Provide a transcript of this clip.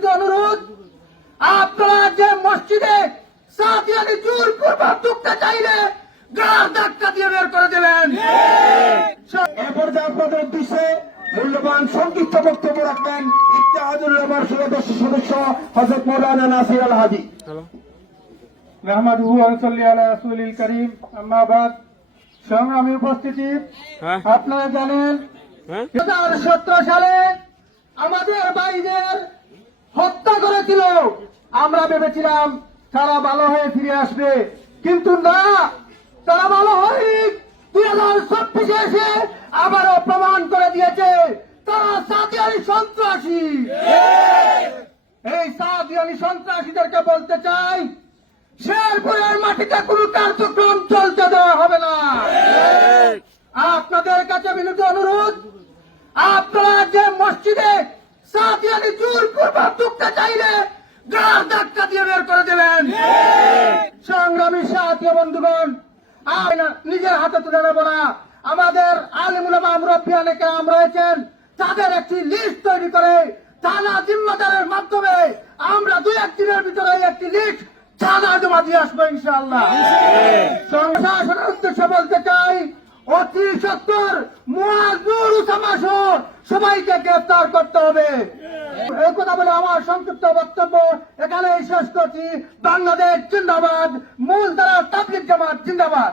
বিনীত অনুরোধ, আপনারা যে মসজিদে সাদিয়ানি জোরপূর্বক ঢুকতে চাইলে গাড় ধাক্কা দিয়ে বের করে দেবেন। এ পর্যায়ে আপনাদের উদ্দেশ্যে মূল্যবান সংক্ষিপ্ত বক্তব্য রাখবেন ইত্তেহাদুল উলামার সদস্য হযরত মাওলানা নাসির আল হাদি। নাহমাদুহু ওয়া নুসাল্লি আলা রাসূলিল কারীম, আম্মা বাদ। সংগ্রামী উপস্থিতি, আপনারা জানেন 2017 সালে আমাদের ভাইদের হত্যা করেছিল। আমরা ভেবেছিলাম তারা ভালো হয়ে ফিরে আসবে, কিন্তু না, তারা ভালো হয়নি। 2024 এসে আবারও প্রমাণ করে দিয়েছে তারা সাদিয়ানি সন্ত্রাসী। এই সাদিয়ানি সন্ত্রাসীদেরকে বলতে চাই, শেরপুরের মাটিতে কোনো কার্যক্রম চলতে দেওয়া হবে না। আপনাদের কাছে বিনীত অনুরোধ, আপনারা যে মসজিদে সাদিয়ানি জোরপূর্বক ঢুকতে চাইলে গাড় ধাক্কা দিয়ে বের করে দেবেন। সংগ্রামী সাথী বন্ধুগণ, নিজের হাতে তুলে নেব না, আমাদের আলেম উলামা মুরব্বিয়ান কেরাম রয়েছেন, তাদের একটি লিস্ট তৈরি করে থানা জিম্মাদারের মাধ্যমে আমরা 2-1 দিনের ভিতরে একটি লিস্ট থানা জমা দিয়ে আসবো ইনশাআল্লাহ। সংশাসনের উদ্দেশ্যে বলতে চাই, অতি সত্তর মুআজ নূর উসামা সহ সবাইকে গ্রেফতার করতে হবে। এই কথা বলে আমার সংক্ষিপ্ত বক্তব্য এখানেই শেষ করছি। বাংলাদেশ জিন্দাবাদ, মূলধারা তাবলীগ জামাত জিন্দাবাদ।